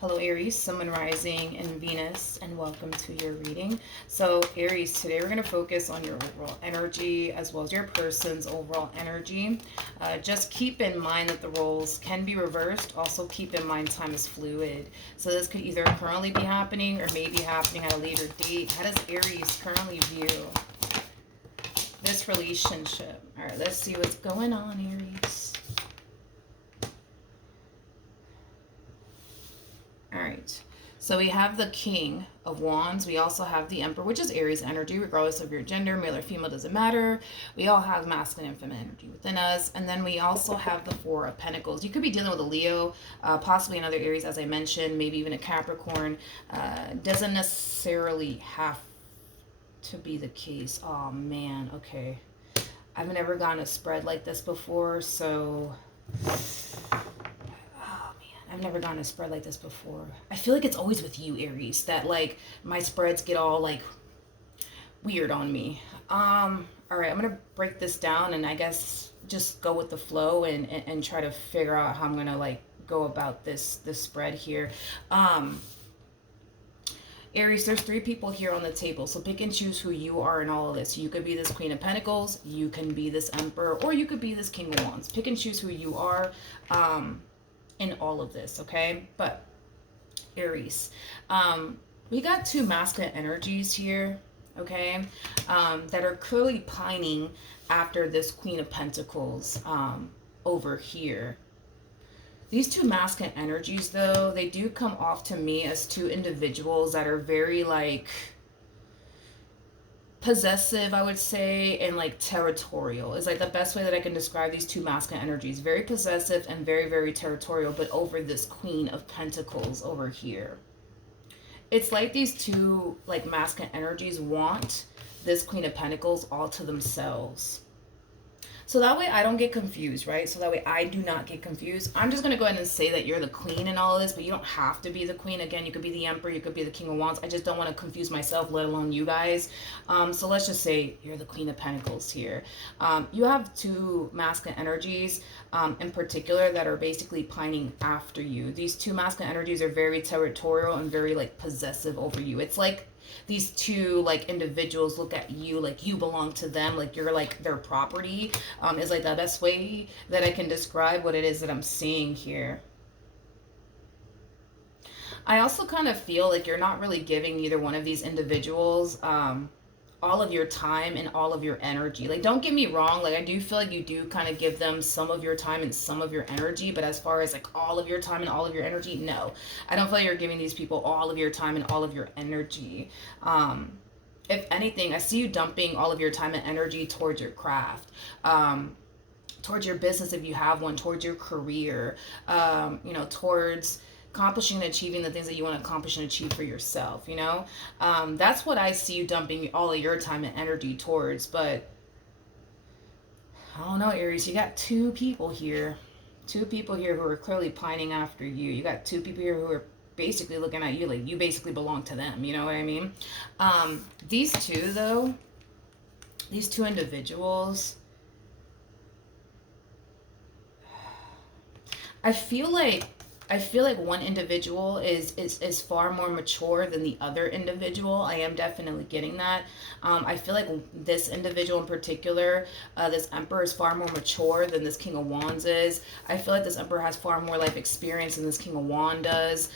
Hello Aries, Sun, Moon, Rising, and Venus, and welcome to your reading. So Aries, today we're going to focus on your overall energy as well as your person's overall energy. Just keep in mind that the roles can be reversed. Also keep in mind time is fluid. So this could either currently be happening or maybe happening at a later date. How does Aries currently view this relationship? All right, let's see what's going on, Aries. All right. So we have the King of Wands. We also have the Emperor, which is Aries energy, regardless of your gender, male or female, doesn't matter. We all have masculine and feminine energy within us. And then we also have the Four of Pentacles. You could be dealing with a Leo, possibly another Aries, as I mentioned, maybe even a Capricorn. Doesn't necessarily have to be the case. Oh, man. Okay. I've never gotten a spread like this before, so... I've never gotten a spread like this before. I feel like it's always with you, Aries, that like my spreads get all like weird on me. All right, I'm gonna break this down and I guess just go with the flow and try to figure out how I'm gonna like go about this spread here. Aries, there's three people here on the table, so pick and choose who you are in all of this. You could be this Queen of Pentacles, you can be this Emperor, or you could be this King of Wands. Pick and choose who you are. In all of this, okay? But Aries, we got two masculine energies here, okay, that are clearly pining after this Queen of Pentacles over here. These two masculine energies, though, they do come off to me as two individuals that are very like possessive, I would say, and like territorial is like the best way that I can describe these two masculine energies. Very possessive and very, very territorial, but over this Queen of Pentacles over here. It's like these two like masculine energies want this Queen of Pentacles all to themselves. So that way I don't get confused, right? So that way I do not get confused. I'm just going to go ahead and say that you're the queen in all of this, but you don't have to be the queen. Again, you could be the emperor, you could be the king of wands. I just don't want to confuse myself, let alone you guys. So let's just say you're the queen of pentacles here. You have two masculine energies in particular that are basically pining after you. These two masculine energies are very territorial and very like possessive over you. It's like these two like individuals look at you like you belong to them, like you're like their property, is like the best way that I can describe what it is that I'm seeing here. I also kind of feel like you're not really giving either one of these individuals all of your time and all of your energy. Like, don't get me wrong, like I do feel like you do kind of give them some of your time and some of your energy, but as far as like all of your time and all of your energy, no. I don't feel like you're giving these people all of your time and all of your energy. If anything, I see you dumping all of your time and energy towards your craft, towards your business if you have one, towards your career, you know, towards accomplishing and achieving the things that you want to accomplish and achieve for yourself, you know. That's what I see you dumping all of your time and energy towards. But I don't know, Aries, you got two people here who are clearly pining after you. You got two people here who are basically looking at you like you basically belong to them, you know what I mean? These two though, these two individuals, I feel like one individual is far more mature than the other individual. I am definitely getting that. I feel like this individual in particular, this Emperor, is far more mature than this King of Wands is. I feel like this Emperor has far more life experience than this King of Wands does.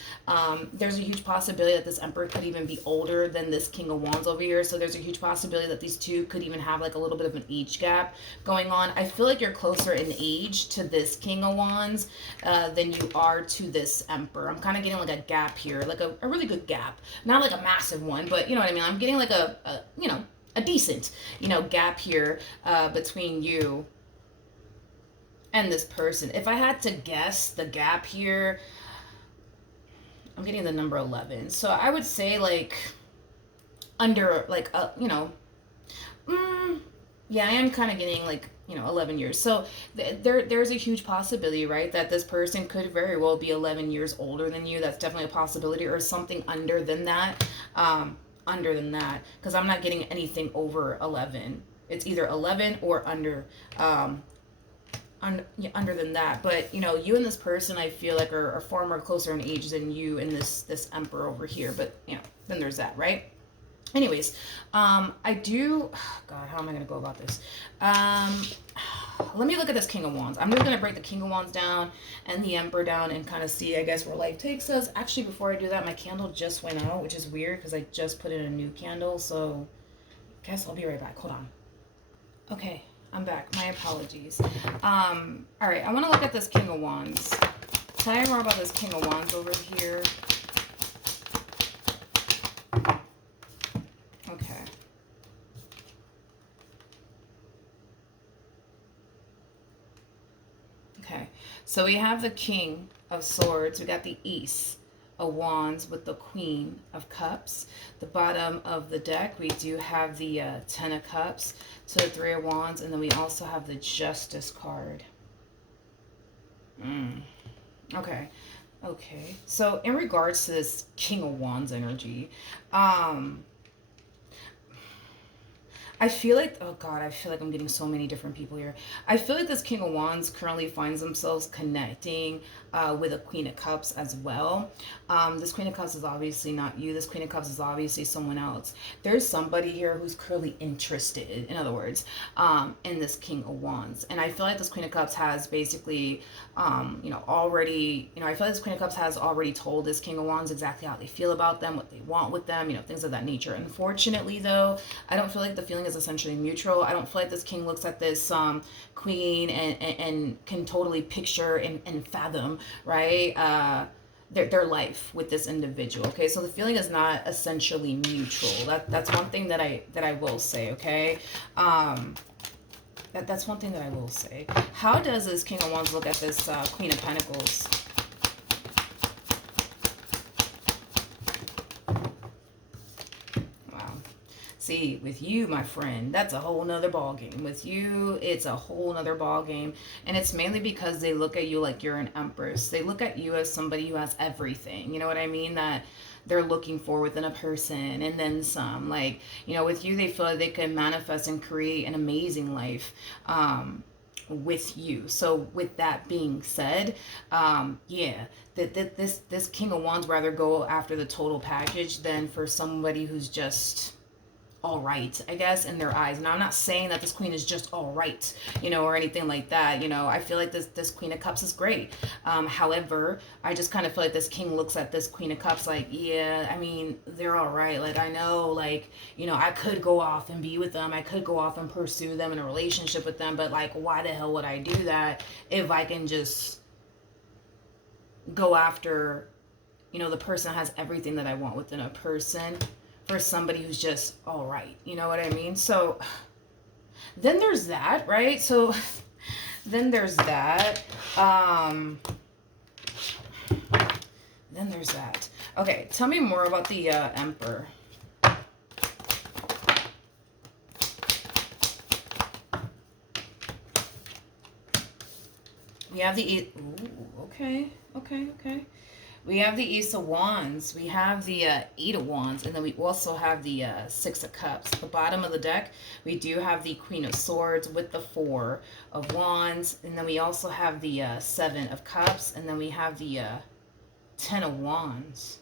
There's a huge possibility that this Emperor could even be older than this King of Wands over here. So there's a huge possibility that these two could even have like a little bit of an age gap going on. I feel like you're closer in age to this King of Wands than you are to this Emperor. I'm kind of getting like a gap here, like a really good gap. Not like a massive one, but you know what I mean? I'm getting like a you know, a decent, you know, gap here between you and this person. If I had to guess the gap here, I'm getting the number 11. So I would say like under like you know, yeah, I am kind of getting like, you know, 11 years. So there's a huge possibility, right, that this person could very well be 11 years older than you. That's definitely a possibility, or something under than that. Because I'm not getting anything over 11. It's either 11 or under under than that. But you know, you and this person, I feel like are far more closer in age than you and this emperor over here. But you know, then there's that, right? Anyways, I do. God, how am I gonna go about this? Um, let me look at this King of Wands. I'm just gonna break the King of Wands down and the Emperor down and kind of see, I guess, where life takes us. Actually, before I do that, my candle just went out, which is weird because I just put in a new candle. So, I guess I'll be right back. Hold on. Okay, I'm back. My apologies. All right, I want to look at this King of Wands. Tell me more about this King of Wands over here. Okay. Okay, so we have the King of Swords. We got the Ace of Wands with the Queen of Cups. The bottom of the deck, we do have the Ten of Cups to the Three of Wands, and then we also have the Justice card. Okay. Okay. So in regards to this King of Wands energy, I feel like, oh God, I feel like I'm getting so many different people here. I feel like this King of Wands currently finds themselves connecting with a Queen of Cups as well. This Queen of Cups is obviously not you. This Queen of Cups is obviously someone else. There's somebody here who's currently interested, in other words, in this King of Wands. And I feel like this Queen of Cups has basically, already, I feel like this Queen of Cups has already told this King of Wands exactly how they feel about them, what they want with them, things of that nature. Unfortunately, though, I don't feel like the feeling is essentially mutual. I don't feel like this king looks at this queen and can totally picture and fathom, right? Their life with this individual. Okay, so the feeling is not essentially mutual. That's one thing that I will say. Okay, that's one thing that I will say. How does this King of Wands look at this Queen of Pentacles? See, with you, my friend, that's a whole nother ball game. With you, it's a whole nother ball game. And it's mainly because they look at you like you're an empress. They look at you as somebody who has everything. You know what I mean? That they're looking for within a person and then some. Like, with you, they feel like they can manifest and create an amazing life. With you. So with that being said, this King of Wands rather go after the total package than for somebody who's just all right, I guess, in their eyes. Now, I'm not saying that this queen is just all right, or anything like that. I feel like this Queen of Cups is great. However, I just kind of feel like this king looks at this Queen of Cups like, yeah, I mean, they're all right. Like, I know, like, I could go off and be with them. I could go off and pursue them in a relationship with them. But, like, why the hell would I do that if I can just go after, the person has everything that I want within a person, for somebody who's just all right, you know what I mean? So then there's that, right? So then there's that. Then there's that. Okay, tell me more about the Emperor. We have the ooh, okay. We have the Ace of Wands. We have the Eight of Wands. And then we also have the Six of Cups. At the bottom of the deck, we do have the Queen of Swords with the Four of Wands. And then we also have the Seven of Cups. And then we have the Ten of Wands.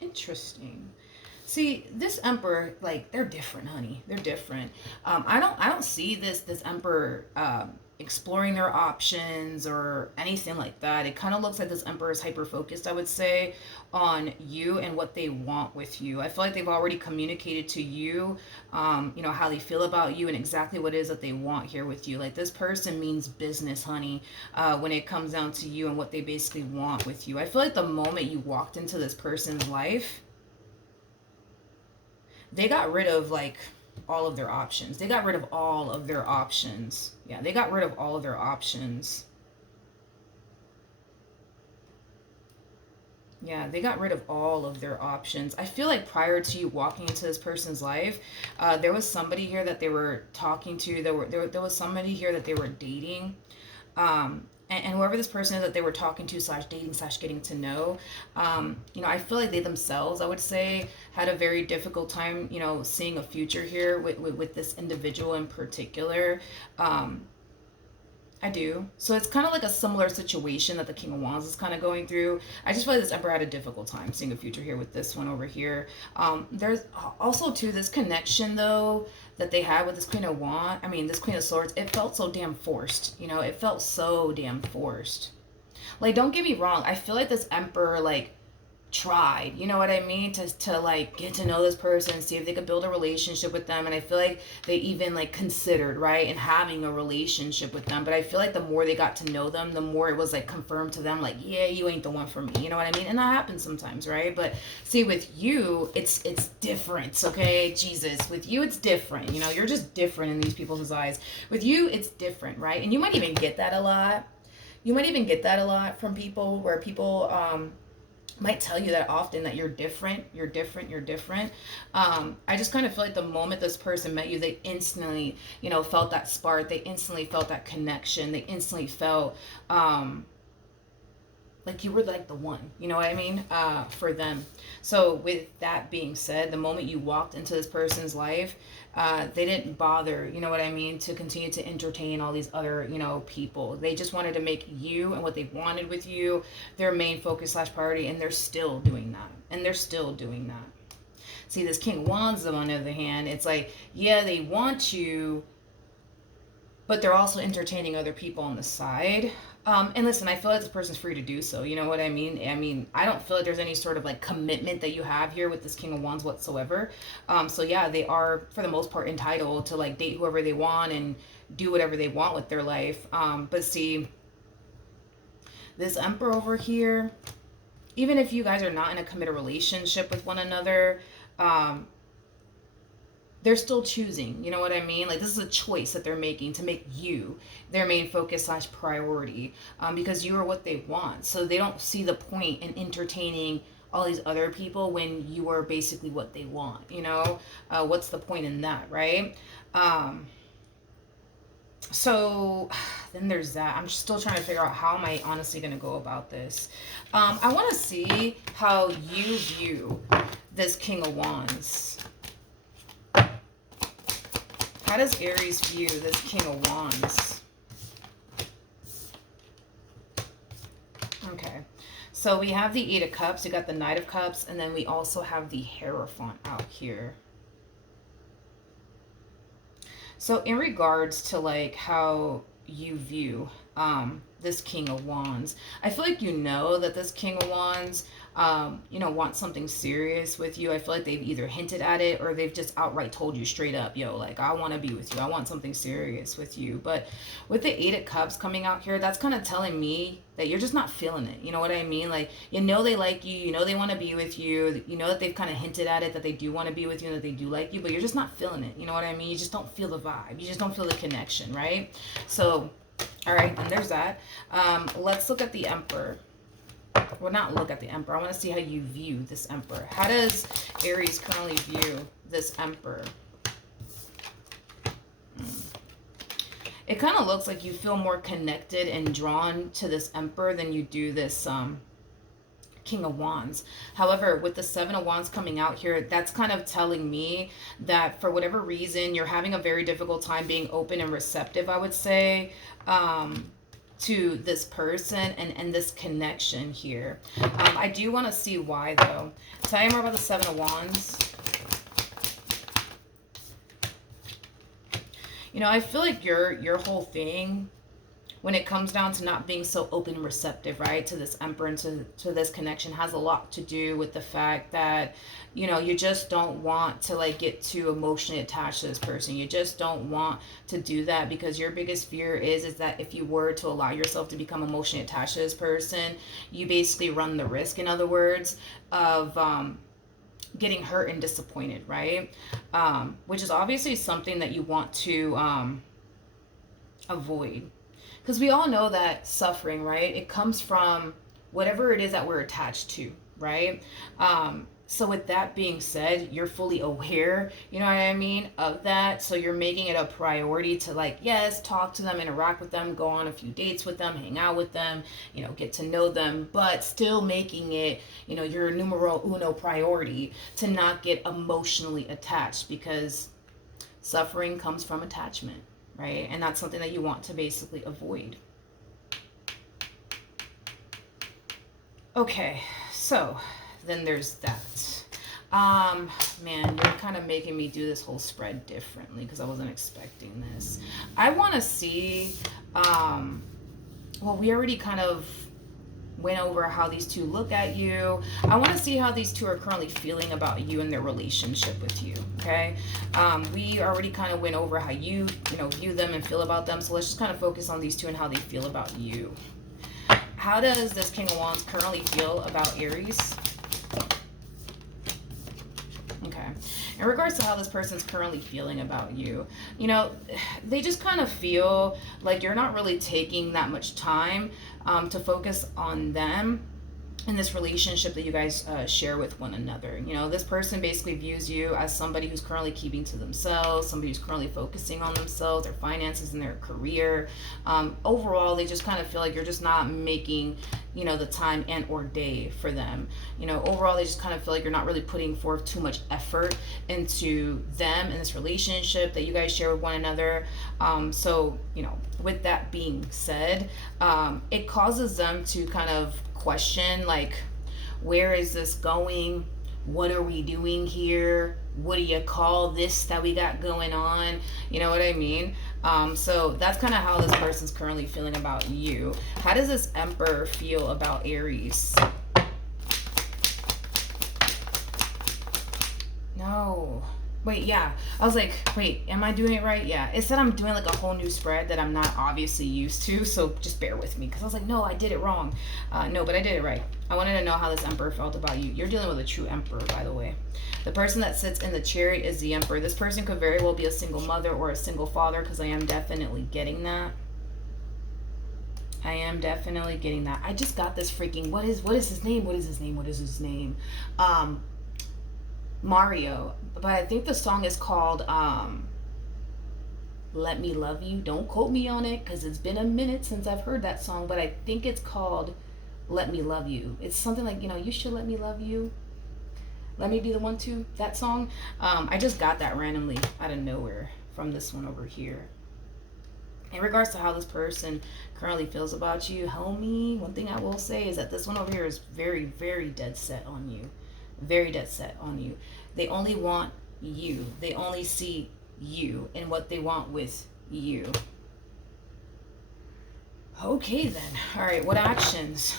Interesting. See, this Emperor, like, they're different, honey. They're different. I don't see this Emperor exploring their options or anything like that. It kind of looks like this Emperor is hyper focused, I would say, on you and what they want with you. I feel like they've already communicated to you, how they feel about you and exactly what it is that they want here with you. Like, this person means business, honey, when it comes down to you and what they basically want with you. I feel like the moment you walked into this person's life, they got rid of, like, all of their options. They got rid of all of their options. Yeah, they got rid of all of their options. Yeah, they got rid of all of their options. I feel like prior to you walking into this person's life, there was somebody here that they were talking to. There was somebody here that they were dating. And whoever this person is that they were talking to / dating / getting to know, I feel like they themselves, I would say, had a very difficult time, seeing a future here with this individual in particular. I do. So it's kind of like a similar situation that the King of Wands is kind of going through. I just feel like this Emperor had a difficult time seeing a future here with this one over here. There's also too this connection though that they had with this Queen of Wands. I mean, this Queen of Swords. It felt so damn forced. You know, it felt so damn forced. Like, don't get me wrong. I feel like this Emperor like tried, you know what I mean, to like get to know this person, see if they could build a relationship with them. And I feel like they even like considered, right, and having a relationship with them. But I feel like the more they got to know them, the more it was like confirmed to them, like, yeah, you ain't the one for me, you know what I mean? And that happens sometimes, right? But see, with you, it's different. Okay, Jesus, with you it's different. You know, you're just different in these people's eyes. With you it's different, right? And you might even get that a lot. You might even get that a lot from people, where people might tell you that often, that you're different, you're different, you're different. I just kind of feel like the moment this person met you, they instantly, you know, felt that spark. They instantly felt that connection. They instantly felt like you were like the one, you know what I mean, for them. So with that being said, the moment you walked into this person's life, they didn't bother, you know what I mean, to continue to entertain all these other, you know, people. They just wanted to make you and what they wanted with you their main focus slash priority, and they're still doing that. And they're still doing that. See, this King of Wands, on the other hand, it's like, yeah, they want you, but they're also entertaining other people on the side. And listen, I feel like this person's free to do so. You know what I mean? I mean, I don't feel like there's any sort of like commitment that you have here with this King of Wands whatsoever. So yeah, they are for the most part entitled to like date whoever they want and do whatever they want with their life. But see, this Emperor over here, even if you guys are not in a committed relationship with one another, they're still choosing, you know what I mean? Like, this is a choice that they're making to make you their main focus slash priority, because you are what they want. So they don't see the point in entertaining all these other people when you are basically what they want, you know? What's the point in that, right? So then there's that. I'm still trying to figure out how am I honestly going to go about this. I want to see how you view this King of Wands. How does Aries view this King of Wands? Okay. So we have the Eight of Cups. We got the Knight of Cups. And then we also have the Hierophant out here. So in regards to like how you view this King of Wands, I feel like you know that this King of Wands, you know, wants something serious with you. I feel like they've either hinted at it or they've just outright told you straight up, yo, like, I want to be with you. I want something serious with you. But with the Eight of Cups coming out here, that's kind of telling me that you're just not feeling it. You know what I mean? Like, you know they like you. You know they want to be with you. You know that they've kind of hinted at it, that they do want to be with you and that they do like you. But you're just not feeling it. You know what I mean? You just don't feel the vibe. You just don't feel the connection, right? So, all right, then there's that. Let's look at the Emperor. Well, not look at the Emperor. I want to see how you view this Emperor. How does Aries currently view this Emperor? It kind of looks like you feel more connected and drawn to this Emperor than you do this King of Wands. However, with the Seven of Wands coming out here, that's kind of telling me that for whatever reason, you're having a very difficult time being open and receptive, I would say, to this person and this connection here. I do want to see why, though. Tell me more about the Seven of Wands. You know, I feel like your whole thing, when it comes down to not being so open and receptive, right, to this Emperor and to this connection, has a lot to do with the fact that, you know, you just don't want to like get too emotionally attached to this person. You just don't want to do that because your biggest fear is that if you were to allow yourself to become emotionally attached to this person, you basically run the risk, in other words, of getting hurt and disappointed, right? Which is obviously something that you want to avoid. Because we all know that suffering, right? It comes from whatever it is that we're attached to, right? So with that being said, you're fully aware, you know what I mean, of that. So you're making it a priority to like, yes, talk to them, interact with them, go on a few dates with them, hang out with them, you know, get to know them, but still making it, you know, your numero uno priority to not get emotionally attached, because suffering comes from attachment, right? And that's something that you want to basically avoid. Okay, so then there's that. Man, you're kind of making me do this whole spread differently because I wasn't expecting this. I want to see, well, we already kind of went over how these two look at you. I want to see how these two are currently feeling about you and their relationship with you, okay? We already kind of went over how you view them and feel about them, so let's just kind of focus on these two and how they feel about you. How does this King of Wands currently feel about Aries? Okay. In regards to how this person's currently feeling about you, they just kind of feel like you're not really taking that much time to focus on them in this relationship that you guys share with one another. This person basically views you as somebody who's currently keeping to themselves, somebody who's currently focusing on themselves, their finances and their career. Overall, they just kind of feel like you're just not making, the time and or day for them. Overall, they just kind of feel like you're not really putting forth too much effort into them in this relationship that you guys share with one another. So, with that being said, it causes them to kind of question, like, where is this going? What are we doing here? What do you call this that we got going on? You know what I mean? So that's kind of how this person's currently feeling about you. How does this Emperor feel about Aries? No. Wait, yeah. I was like, wait, am I doing it right? Yeah. It said I'm doing like a whole new spread that I'm not obviously used to, so just bear with me. Because I was like, no, I did it wrong. No, but I did it right. I wanted to know how this Emperor felt about you. You're dealing with a true Emperor, by the way. The person that sits in the Chariot is the Emperor. This person could very well be a single mother or a single father, because I am definitely getting that. I am definitely getting that. I just got this freaking, what is his name? What is his name? What is his name? Mario, but I think the song is called Let Me Love You. Don't quote me on it because it's been a minute since I've heard that song, but I think it's called Let Me Love You. It's something like, you should let me love you. Let me be the one to, that song. I just got that randomly out of nowhere from this one over here. In regards to how this person currently feels about you, homie, one thing I will say is that this one over here is very, very dead set on you. Very dead set on you. They only want you. They only see you and what they want with you. Okay then. All right, what actions?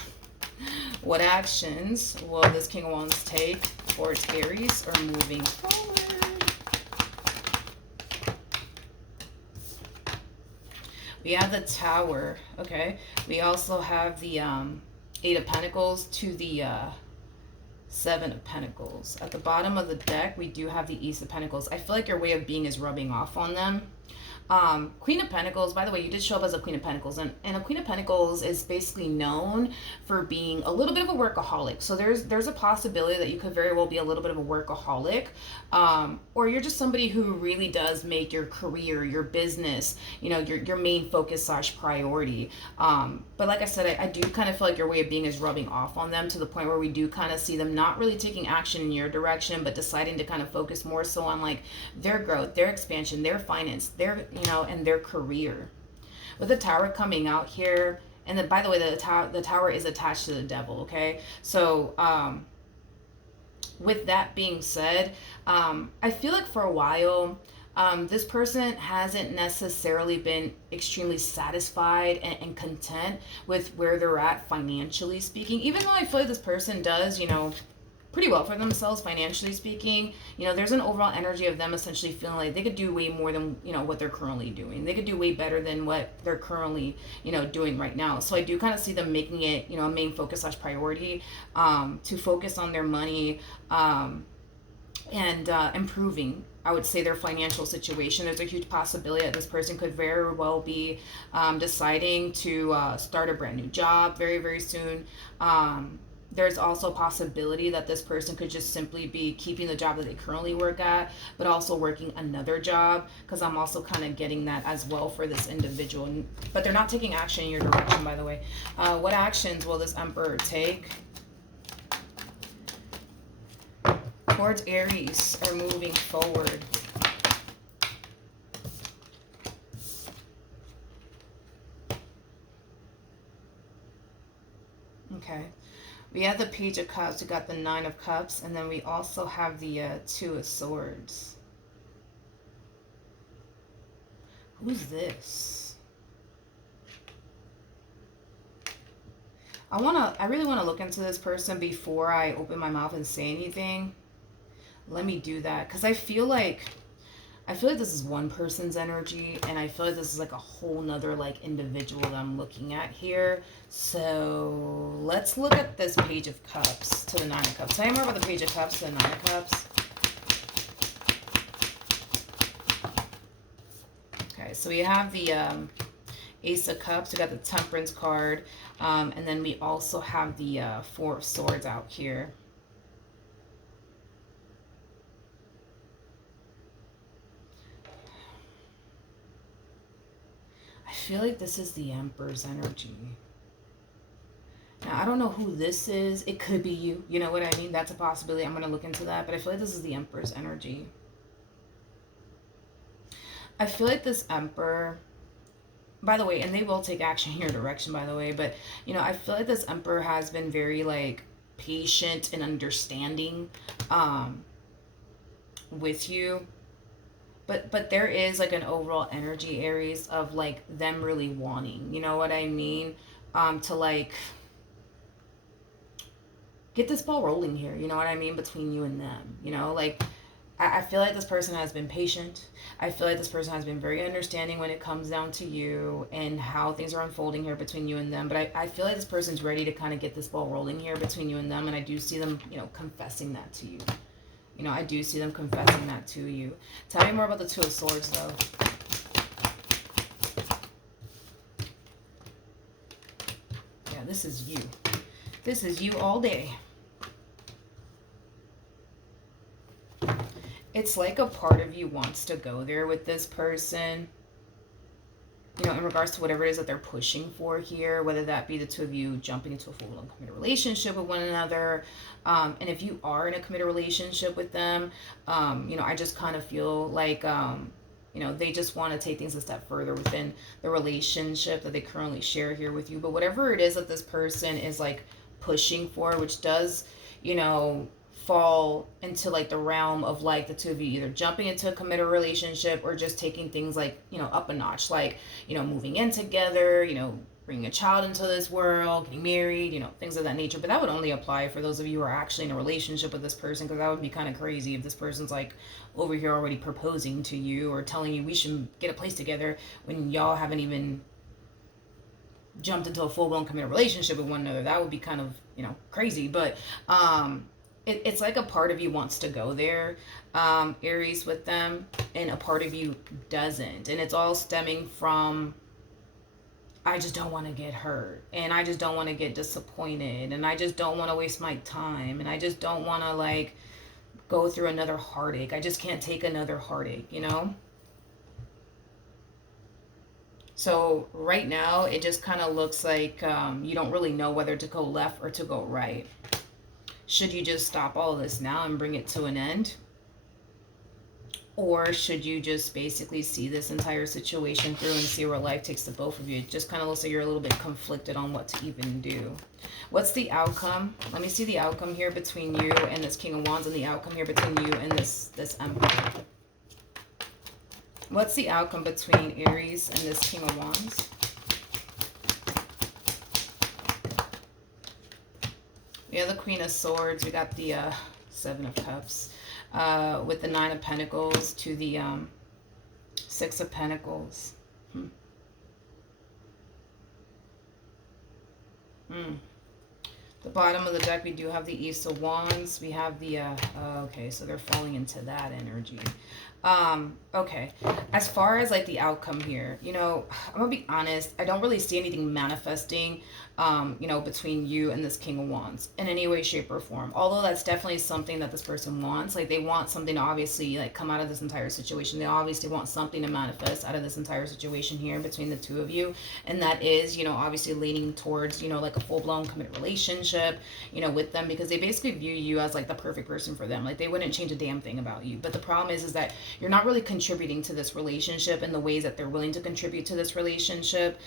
What actions will this King of Wands take towards Aries or moving forward? We have the Tower, okay? We also have the Eight of Pentacles to the Seven of Pentacles. At the bottom of the deck, we do have the Ace of Pentacles. I feel like your way of being is rubbing off on them. Queen of Pentacles, by the way, you did show up as a Queen of Pentacles, and a Queen of Pentacles is basically known for being a little bit of a workaholic. So there's a possibility that you could very well be a little bit of a workaholic, or you're just somebody who really does make your career, your business, your main focus / priority. But like I said, I do kind of feel like your way of being is rubbing off on them to the point where we do kind of see them not really taking action in your direction, but deciding to kind of focus more so on like their growth, their expansion, their finance, their and their career. With the Tower coming out here, and then by the way, the tower is attached to the Devil, okay? So with that being said, I feel like for a while this person hasn't necessarily been extremely satisfied and content with where they're at financially speaking, even though I feel like this person does pretty well for themselves financially speaking. There's an overall energy of them essentially feeling like they could do way more than what they're currently doing. They could do way better than what they're currently doing right now. So I do kind of see them making it a main focus / priority to focus on their money and improving, I would say, their financial situation. There's a huge possibility that this person could very well be deciding to start a brand new job very, very soon. There's also a possibility that this person could just simply be keeping the job that they currently work at, but also working another job, because I'm also kind of getting that as well for this individual. But they're not taking action in your direction, by the way. What actions will this Emperor take towards Aries or moving forward? Okay. We have the Page of Cups, we got the Nine of Cups, and then we also have the Two of Swords. Who's this? I really wanna look into this person before I open my mouth and say anything. Let me do that, because I feel like this is one person's energy, and I feel like this is like a whole nother like individual that I'm looking at here. So let's look at this Page of Cups to the Nine of Cups. Tell me more about the Page of Cups to the Nine of Cups. Okay, so we have the Ace of Cups. We got the Temperance card, and then we also have the Four of Swords out here. I feel like this is the Emperor's energy. Now, I don't know who this is. It could be you. You know what I mean? That's a possibility. I'm going to look into that. But I feel like this is the Emperor's energy. I feel like this Emperor, by the way, and they will take action in your direction, by the way. But, you know, I feel like this Emperor has been very, like, patient and understanding with you. But there is, like, an overall energy, Aries, of, like, them really wanting. You know what I mean? To, like, get this ball rolling here, you know what I mean, between you and them, you know, like, I feel like this person has been patient. I feel like this person has been very understanding when it comes down to you and how things are unfolding here between you and them, but I feel like this person's ready to kind of get this ball rolling here between you and them, and I do see them, you know, confessing that to you. You know, I do see them confessing that to you. Tell me more about the Two of Swords, though. Yeah, this is you. This is you all day. It's like a part of you wants to go there with this person, you know, in regards to whatever it is that they're pushing for here, whether that be the two of you jumping into a full-blown committed relationship with one another. And if you are in a committed relationship with them, you know, I just kind of feel like, you know, they just want to take things a step further within the relationship that they currently share here with you. But whatever it is that this person is like pushing for, which does, you know, fall into like the realm of like the two of you either jumping into a committed relationship or just taking things like, you know, up a notch, like, you know, moving in together, you know, bringing a child into this world, getting married, you know, things of that nature. But that would only apply for those of you who are actually in a relationship with this person, because that would be kind of crazy if this person's like over here already proposing to you or telling you we should get a place together when y'all haven't even jumped into a full-blown committed relationship with one another. That would be kind of, you know, crazy. But it's like a part of you wants to go there, Aries, with them, and a part of you doesn't. And it's all stemming from, I just don't want to get hurt, and I just don't want to get disappointed, and I just don't want to waste my time, and I just don't want to like go through another heartache. I just can't take another heartache, you know? So right now, it just kind of looks like you don't really know whether to go left or to go right. Should you just stop all of this now and bring it to an end? Or should you just basically see this entire situation through and see where life takes the both of you? It just kind of looks like you're a little bit conflicted on what to even do. What's the outcome? Let me see the outcome here between you and this King of Wands, and the outcome here between you and this Emperor. What's the outcome between Aries and this King of Wands? We have the Queen of Swords. We got the Seven of Cups. With the Nine of Pentacles to the Six of Pentacles. The bottom of the deck, we do have the Ace of Wands. We have the, okay, so they're falling into that energy. Okay, as far as like the outcome here, you know, I'm gonna be honest, I don't really see anything manifesting, you know, between you and this King of Wands in any way, shape, or form. Although that's definitely something that this person wants. Like, they want something to obviously like come out of this entire situation. They obviously want something to manifest out of this entire situation here between the two of you, and that is, you know, obviously leaning towards, you know, like a full-blown committed relationship, you know, with them, because they basically view you as like the perfect person for them. Like, they wouldn't change a damn thing about you. But the problem is that you're not really contributing to this relationship in the ways that they're willing to contribute to this relationship.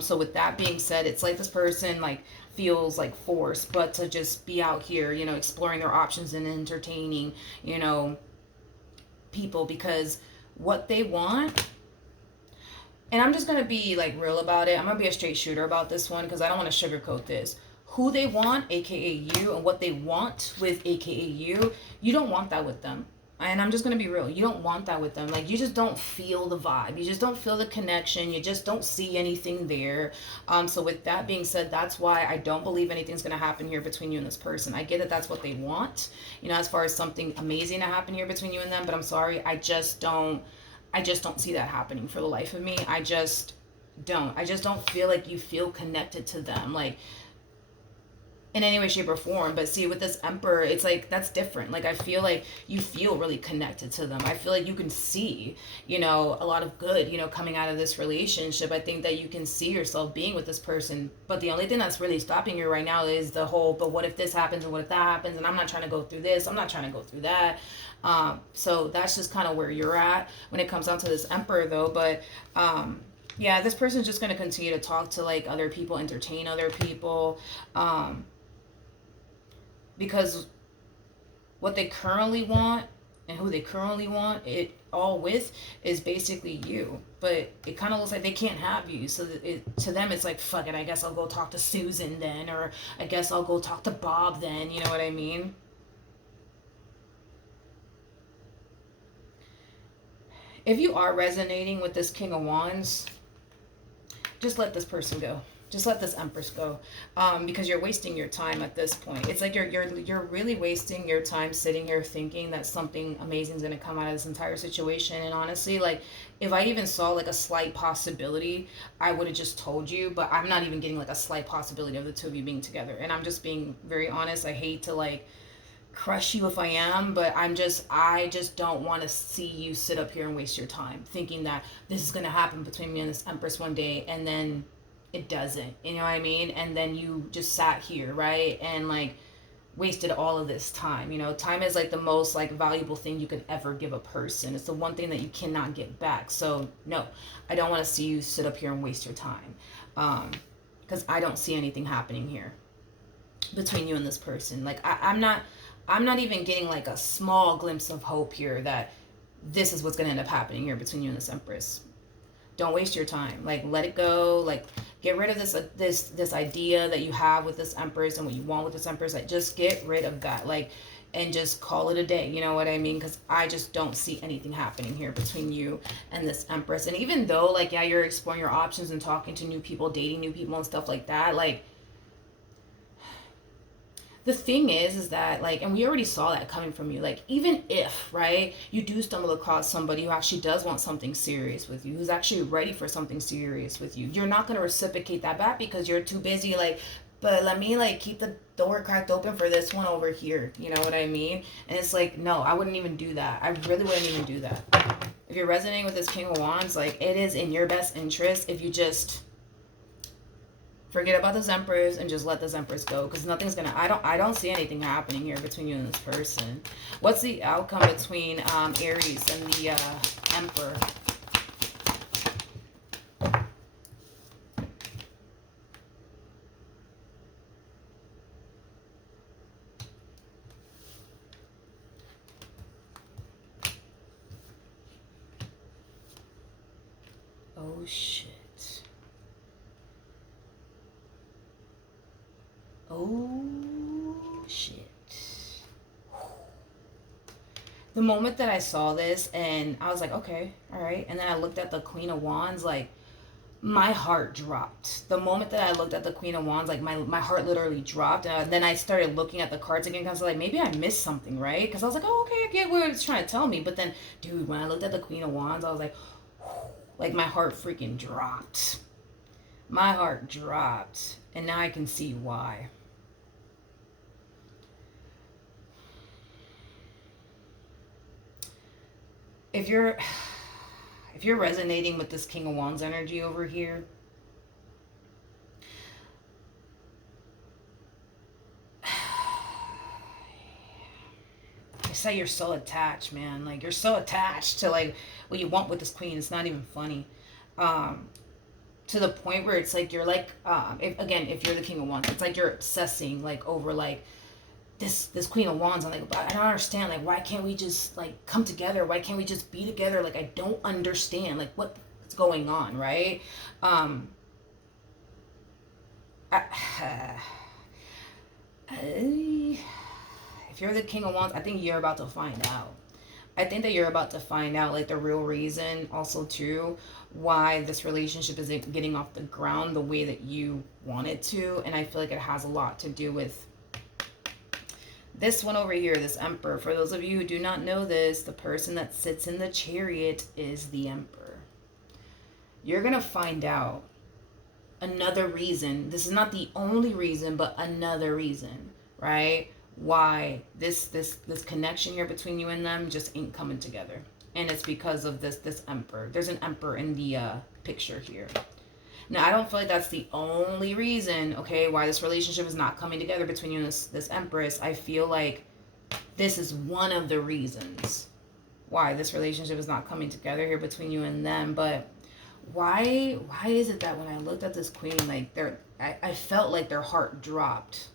So with that being said, it's like this person like feels like forced, but to just be out here, you know, exploring their options and entertaining, you know, people, because what they want, and I'm just gonna be like real about it. I'm gonna be a straight shooter about this one because I don't want to sugarcoat this. Who they want, aka you, and what they want with aka you don't want that with them. And I'm just gonna be real. You don't want that with them. Like, you just don't feel the vibe. You just don't feel the connection. You just don't see anything there. So with that being said, that's why I don't believe anything's gonna happen here between you and this person. I get that that's what they want, you know, as far as something amazing to happen here between you and them. But I'm sorry, I just don't see that happening for the life of me. I just don't. I just don't feel like you feel connected to them, like in any way, shape, or form. But see, with this Emperor, it's like that's different. Like, I feel like you feel really connected to them. I feel like you can see, you know, a lot of good, you know, coming out of this relationship. I think that you can see yourself being with this person. But the only thing that's really stopping you right now is the whole, but what if this happens and what if that happens? And I'm not trying to go through this. I'm not trying to go through that. So that's just kind of where you're at when it comes down to this Emperor, though. But yeah, this person's just going to continue to talk to like other people, entertain other people. Because what they currently want and who they currently want it all with is basically you. But it kind of looks like they can't have you. So to them, it's like, fuck it, I guess I'll go talk to Susan then. Or I guess I'll go talk to Bob then. You know what I mean? If you are resonating with this King of Wands, just let this person go. Just let this Empress go, because you're wasting your time at this point. It's like you're really wasting your time sitting here thinking that something amazing is gonna come out of this entire situation. And honestly, like, if I even saw like a slight possibility, I would have just told you. But I'm not even getting like a slight possibility of the two of you being together. And I'm just being very honest. I hate to like crush you if I am, but I just don't want to see you sit up here and waste your time thinking that this is gonna happen between me and this Empress one day, and then it doesn't, you know what I mean? And then you just sat here, right? And like wasted all of this time. You know, time is like the most like valuable thing you could ever give a person. It's the one thing that you cannot get back. So no, I don't want to see you sit up here and waste your time. Because I don't see anything happening here between you and this person. Like I'm not even getting like a small glimpse of hope here that this is what's gonna end up happening here between you and this Empress. Don't waste your time. Like, let it go. Like, get rid of this idea that you have with this Empress and what you want with this Empress. Like, just get rid of that. Like, and just call it a day. You know what I mean? Because I just don't see anything happening here between you and this Empress. And even though, like, yeah, you're exploring your options and talking to new people, dating new people and stuff like that, like, the thing is that, like, and we already saw that coming from you, like, even if, right, you do stumble across somebody who actually does want something serious with you, who's actually ready for something serious with you, you're not going to reciprocate that back because you're too busy, like, but let me like keep the door cracked open for this one over here, you know what I mean? And it's like, no, I wouldn't even do that. I really wouldn't even do that. If you're resonating with this King of Wands, like, it is in your best interest if you just forget about this Empress and just let this Empress go, because nothing's gonna, I don't see anything happening here between you and this person. What's the outcome between Aries and the Emperor? Oh shit. Oh shit. The moment that I saw this and I was like, okay, all right. And then I looked at the Queen of Wands, like, my heart dropped. The moment that I looked at the Queen of Wands, like, my heart literally dropped. And then I started looking at the cards again because I was like, maybe I missed something, right? Because I was like, oh, okay, I get what it's trying to tell me. But then, dude, when I looked at the Queen of Wands, I was like my heart freaking dropped. My heart dropped. And now I can see why. If you're resonating with this King of Wands energy over here, say you're so attached, man. Like, you're so attached to, like, what you want with this queen. It's not even funny. To the point where it's like you're like, if you're the king of wands, it's like you're obsessing, like, over, like, this queen of wands. I'm like, but I don't understand. Like, why can't we just, like, come together? Why can't we just be together? Like, I don't understand. Like, what's going on, right? If you're the king of wands, I think you're about to find out. I think that you're about to find out, like, the real reason also too why this relationship isn't getting off the ground the way that you want it to. And I feel like it has a lot to do with this one over here, this Emperor. For those of you who do not know this, the person that sits in the Chariot is the Emperor. You're gonna find out another reason. This is not the only reason, but another reason, right? Why this connection here between you and them just ain't coming together. And it's because of this Emperor. There's an Emperor in the picture here. Now, I don't feel like that's the only reason, okay, why this relationship is not coming together between you and this Empress. I feel like this is one of the reasons why this relationship is not coming together here between you and them. But why is it that when I looked at this queen, like, I felt like their heart dropped?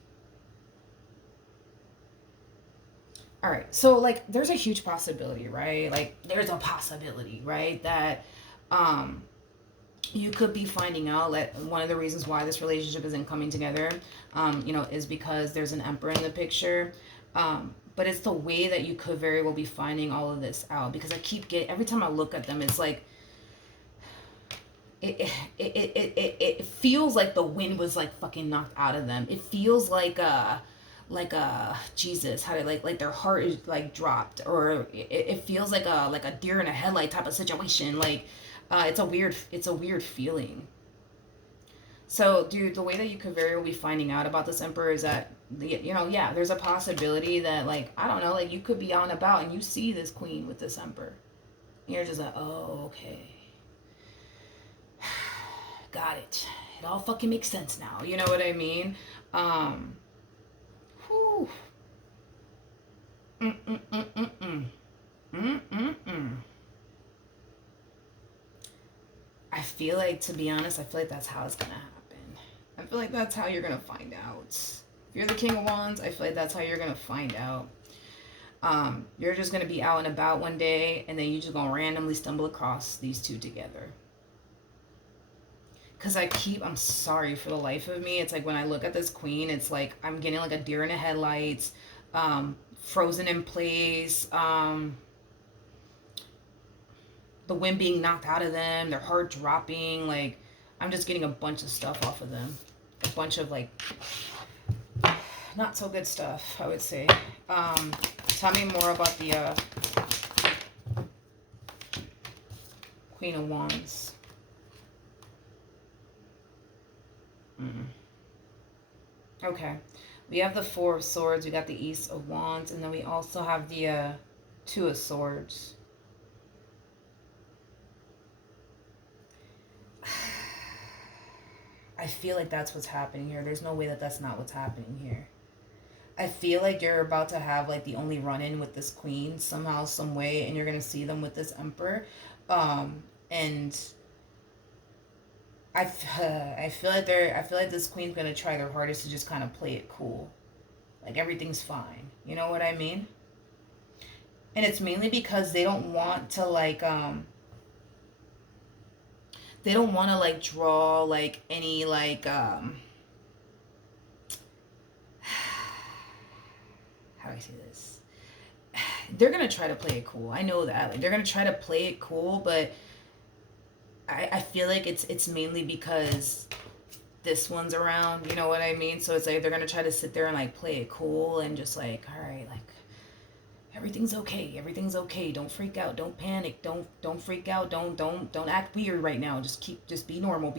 All right, so, like, there's a huge possibility, right? Like, there's a possibility, right, that you could be finding out that one of the reasons why this relationship isn't coming together, is because there's an Emperor in the picture. But it's the way that you could very well be finding all of this out, because I keep getting, every time I look at them, it's like, it feels like the wind was, like, fucking knocked out of them. It feels like Jesus, how did, like their heart is, like, dropped, or it feels like a deer in a headlight type of situation. Like, it's a weird feeling. So, dude, the way that you could very well be finding out about this Emperor is that, there's a possibility that, like, I don't know, like, you could be out and about and you see this queen with this Emperor. And you're just like, oh, okay. Got it. It all fucking makes sense now. You know what I mean? Whew. I feel like, to be honest, I feel like that's how it's gonna happen. I feel like that's how you're gonna find out. If you're the king of wands, I feel like that's how you're gonna find out. You're just gonna be out and about one day, and then you're just gonna randomly stumble across these two together. Because I'm sorry, for the life of me, it's like when I look at this queen, it's like I'm getting like a deer in the headlights, frozen in place, the wind being knocked out of them, their heart dropping. Like, I'm just getting a bunch of stuff off of them. A bunch of, like, not so good stuff, I would say. Tell me more about the Queen of Wands. Okay, we have the Four of Swords, we got the Ace of Wands, and then we also have the Two of Swords. I feel like that's what's happening here. There's no way that that's not what's happening here. I feel like you're about to have, like, the only run-in with this queen somehow, some way, and you're gonna see them with this Emperor. And I feel like this queen's gonna try their hardest to just kind of play it cool, like everything's fine. You know what I mean? And it's mainly because they don't want to, like, they don't want to, like, draw, like, any, like, how do I say this? They're gonna try to play it cool. I know that. Like, they're gonna try to play it cool, but I feel like it's mainly because this one's around, you know what I mean? So it's like they're gonna try to sit there and, like, play it cool and just, like, all right, like, everything's okay, don't freak out, don't panic, don't freak out, don't act weird right now, just be normal.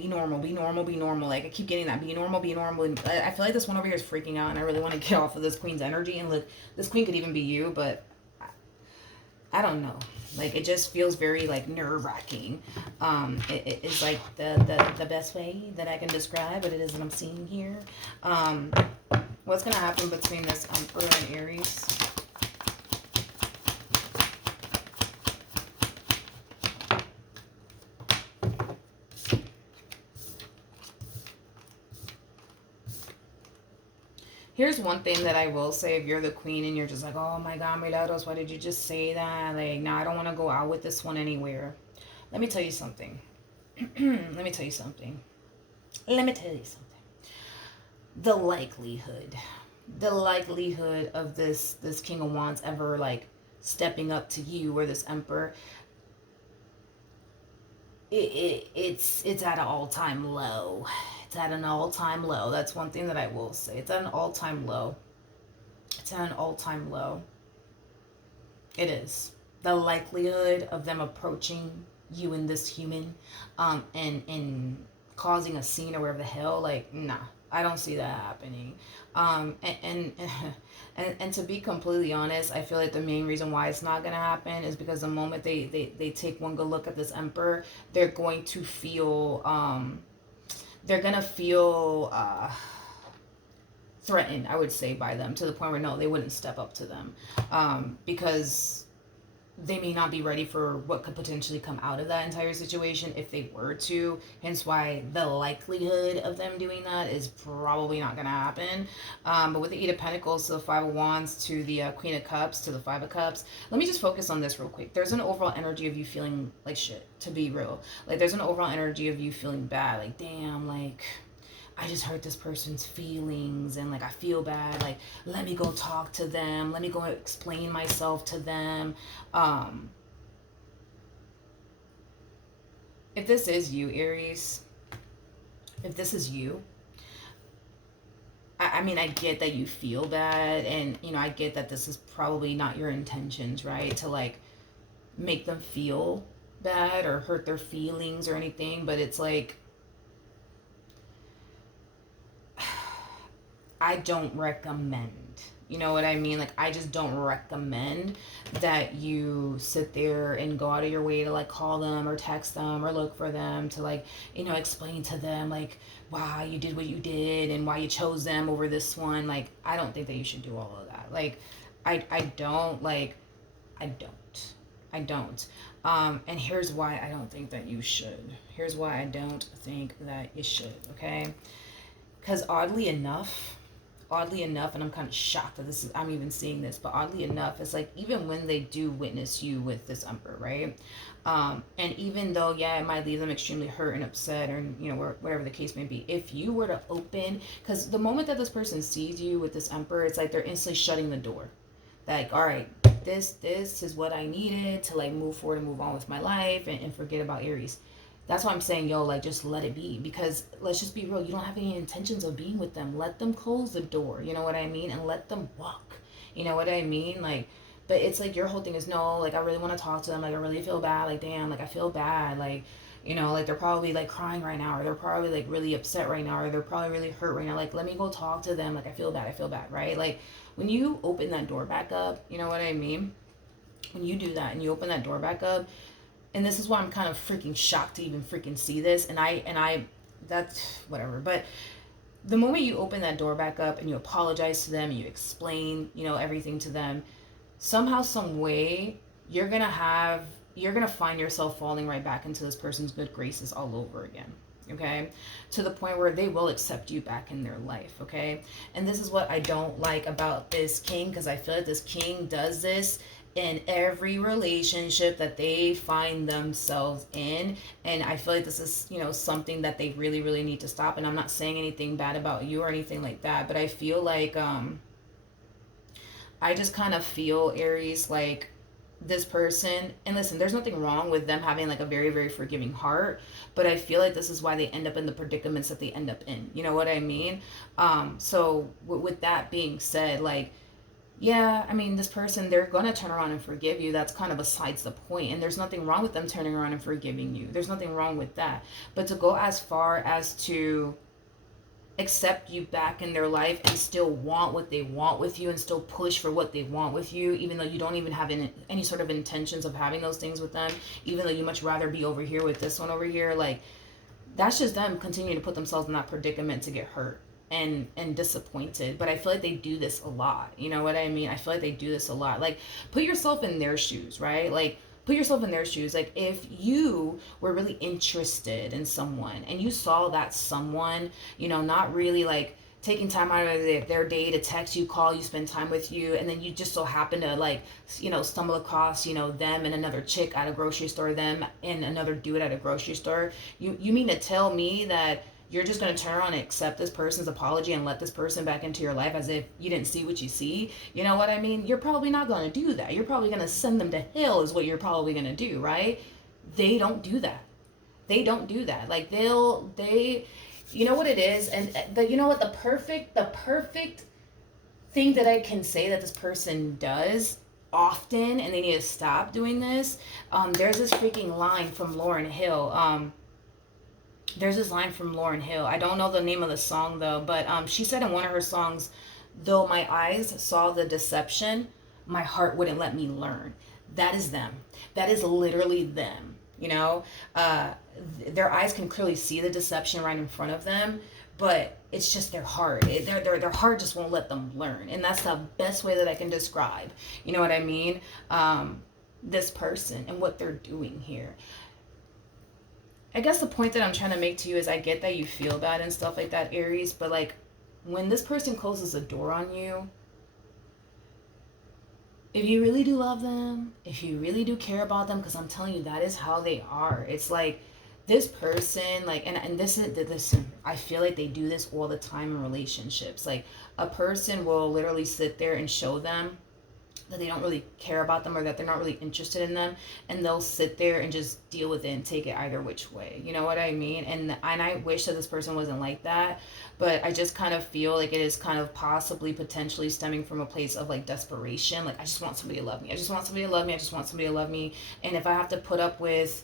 Like, I keep getting that, be normal. And I feel like this one over here is freaking out, and I really want to get off of this queen's energy. And, like, this queen could even be you, but I don't know. Like, it just feels very, like, nerve-wracking. It is, like, the best way that I can describe what it is that I'm seeing here. What's gonna happen between this Emperor and Aries? Here's one thing that I will say: if you're the queen and you're just like, oh my God, Milagros, why did you just say that? Like, now I don't want to go out with this one anywhere. Let me tell you something. Let me tell you something. Let me tell you something. The likelihood, of this King of Wands ever like stepping up to you, or this Emperor, it's at an all-time low. It's at an all-time low. That's one thing that I will say. It's at an all-time low. It's at an all-time low. It is. The likelihood of them approaching you and this human, and causing a scene or whatever the hell, like, nah, I don't see that happening. And to be completely honest, I feel like the main reason why it's not gonna happen is because the moment they take one good look at this Emperor, they're going to feel threatened, I would say, by them, to the point where no, they wouldn't step up to them, because they may not be ready for what could potentially come out of that entire situation if they were to. Hence why the likelihood of them doing that is probably not going to happen. But with the Eight of Pentacles to the Five of Wands to the Queen of Cups to the Five of Cups, let me just focus on this real quick. There's an overall energy of you feeling like shit, to be real. Like, there's an overall energy of you feeling bad. Like, damn, like, I just hurt this person's feelings, and like I feel bad. Like, let me go talk to them. Let me go explain myself to them. If this is you, Aries, if this is you, I mean, I get that you feel bad, and I get that this is probably not your intentions, right? To like make them feel bad or hurt their feelings or anything, but it's like, I don't recommend, you know what I mean? Like, I just don't recommend that you sit there and go out of your way to like call them or text them or look for them to like, explain to them like why you did what you did and why you chose them over this one. Like, I don't think that you should do all of that. Like, I don't, like, I don't. I don't. And here's why I don't think that you should. Here's why I don't think that you should, okay? Because oddly enough, and I'm kind of shocked that I'm even seeing this, but oddly enough, it's like, even when they do witness you with this Emperor, right? And even though, yeah, it might leave them extremely hurt and upset, or, whatever the case may be, if you were to open, because the moment that this person sees you with this Emperor, it's like they're instantly shutting the door. Like, all right, this is what I needed to like move forward and move on with my life, and forget about Aries. That's why I'm saying, yo, like, just let it be. Because let's just be real. You don't have any intentions of being with them. Let them close the door. You know what I mean? And let them walk. You know what I mean? Like, but it's like your whole thing is, no, like, I really want to talk to them. Like, I really feel bad. Like, damn, like, I feel bad. Like, like, they're probably, like, crying right now. Or they're probably, like, really upset right now. Or they're probably really hurt right now. Like, let me go talk to them. Like, I feel bad, right? Like, when you open that door back up, you know what I mean? When you do that and you open that door back up, and this is why I'm kind of freaking shocked to even freaking see this, and I that's whatever, but the moment you open that door back up and you apologize to them, you explain, everything to them, somehow, some way, you're gonna find yourself falling right back into this person's good graces all over again. Okay, to the point where they will accept you back in their life. Okay, and this is what I don't like about this king, because I feel like this king does this in every relationship that they find themselves in, and I feel like this is something that they really, really need to stop. And I'm not saying anything bad about you or anything like that, but I feel like I just kind of feel, Aries, like, this person, and listen, there's nothing wrong with them having like a very, very forgiving heart, but I feel like this is why they end up in the predicaments that they end up in. You know what I mean? So with that being said, like, yeah, I mean, this person, they're going to turn around and forgive you. That's kind of besides the point. And there's nothing wrong with them turning around and forgiving you. There's nothing wrong with that. But to go as far as to accept you back in their life and still want what they want with you and still push for what they want with you, even though you don't even have any sort of intentions of having those things with them, even though you much rather be over here with this one over here, like, that's just them continuing to put themselves in that predicament to get hurt and disappointed. But I feel like they do this a lot. You know what I mean? I feel like they do this a lot. Like, put yourself in their shoes, right? Like, put yourself in their shoes. Like, if you were really interested in someone and you saw that someone, not really like taking time out of their day to text you, call you, spend time with you, and then you just so happen to like, stumble across, them and another chick at a grocery store, them and another dude at a grocery store. You mean to tell me that you're just going to turn around and accept this person's apology and let this person back into your life as if you didn't see what you see? You know what I mean? You're probably not going to do that. You're probably going to send them to hell is what you're probably going to do, right? They don't do that. They don't do that. Like they you know what it is, and you know what, the perfect thing that I can say that this person does often, and they need to stop doing this. There's this freaking line from Lauryn Hill. There's this line from Lauryn Hill. I don't know the name of the song though, but she said in one of her songs, "Though my eyes saw the deception, my heart wouldn't let me learn." That is them. That is literally them. Their eyes can clearly see the deception right in front of them, but it's just their heart. Their heart just won't let them learn, and that's the best way that I can describe. You know what I mean? This person and what they're doing here. I guess the point that I'm trying to make to you is I get that you feel bad and stuff like that, Aries, but like when this person closes a door on you, if you really do love them, if you really do care about them, because I'm telling you, that is how they are. It's like this person, like, and this, I feel like they do this all the time in relationships. Like a person will literally sit there and show them that they don't really care about them or that they're not really interested in them, and they'll sit there and just deal with it and take it either which way. You know what I mean? And I wish that this person wasn't like that, but I just kind of feel like it is kind of possibly potentially stemming from a place of like desperation. Like, I just want somebody to love me. I just want somebody to love me. I just want somebody to love me. And if I have to put up with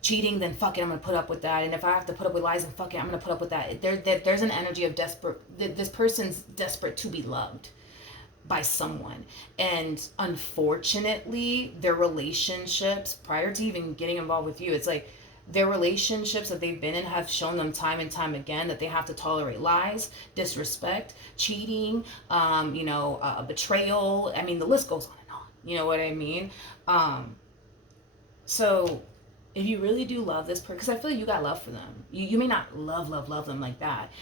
cheating, then fuck it, I'm gonna put up with that. And if I have to put up with lies, then fuck it, I'm gonna put up with that. There's an energy of desperate. This person's desperate to be loved by someone, and unfortunately their relationships prior to even getting involved with you, it's like their relationships that they've been in have shown them time and time again that they have to tolerate lies, disrespect, cheating, betrayal. I mean, the list goes on and on. You know what I mean? So if you really do love this person, because I feel like you got love for them. You may not love them like that,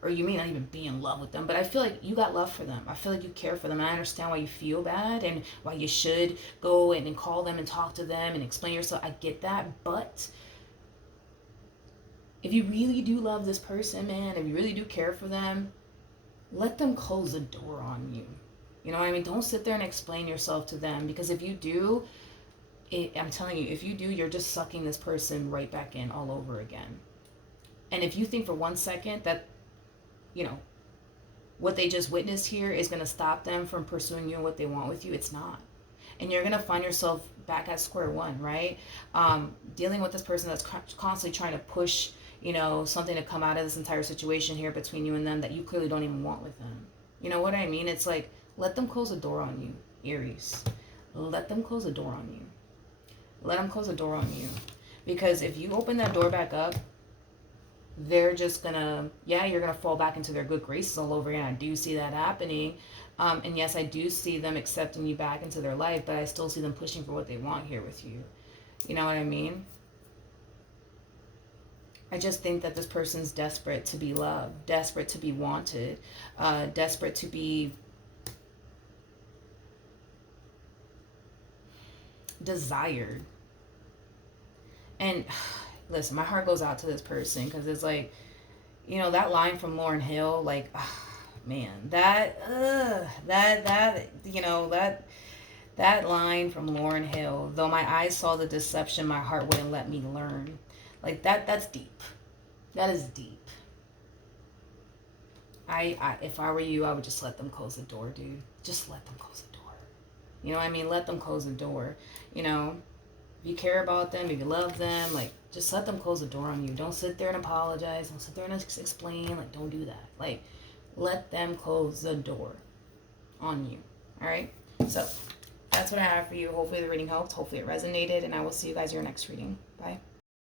or you may not even be in love with them, but I feel like you got love for them. I feel like you care for them, and I understand why you feel bad and why you should go and call them and talk to them and explain yourself. I get that, but if you really do love this person, man, if you really do care for them, let them close the door on you. You know what I mean? Don't sit there and explain yourself to them, because if you do, I'm telling you, if you do, you're just sucking this person right back in all over again. And if you think for 1 second that, what they just witnessed here is going to stop them from pursuing you and what they want with you, it's not. And you're going to find yourself back at square one, right? Dealing with this person that's constantly trying to push, something to come out of this entire situation here between you and them that you clearly don't even want with them. You know what I mean? It's like, let them close the door on you, Aries. Let them close the door on you. Let them close the door on you. Because if you open that door back up, they're just gonna, you're gonna fall back into their good graces all over again. I do see that happening. And yes, I do see them accepting you back into their life, but I still see them pushing for what they want here with you. You know what I mean? I just think that this person's desperate to be loved, desperate to be wanted, desperate to be desired. And listen, my heart goes out to this person, because it's like, that line from Lauryn Hill, like, man, that line from Lauryn Hill, though my eyes saw the deception, my heart wouldn't let me learn. Like, that's deep. That is deep. I if I were you, I would just let them close the door, dude. Just let them close the door. You know what I mean? Let them close the door. If you care about them, if you love them, like, just let them close the door on you. Don't sit there and apologize. Don't sit there and explain. Like, don't do that. Like, let them close the door on you. All right? So, that's what I have for you. Hopefully the reading helped. Hopefully it resonated. And I will see you guys in your next reading. Bye.